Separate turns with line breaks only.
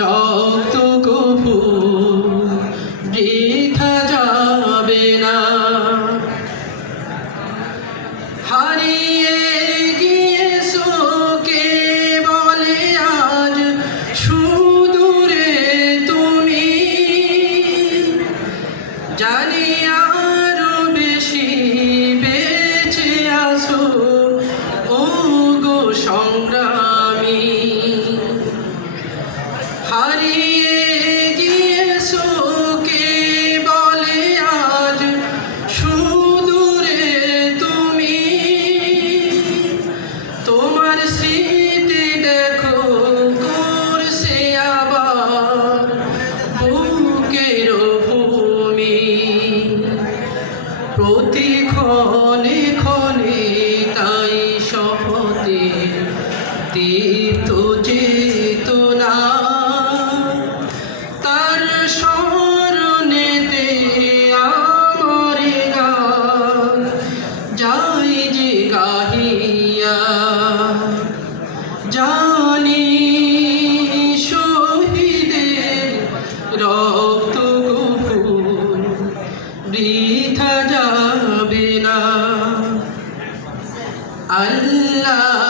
রক্ত কভু বৃথা যাবে না। কে বলে আজ সুদূরে তুমি। বেশি আসো ও গো সংগ্রামী। হারিয়ে গিয়েছো কে বলে আজ সুদূরে তুমি। তোমার স্মৃতি দেখো করছে আবার ভূমি। প্রতি তাই শপথে তীর্থ আল্লাহ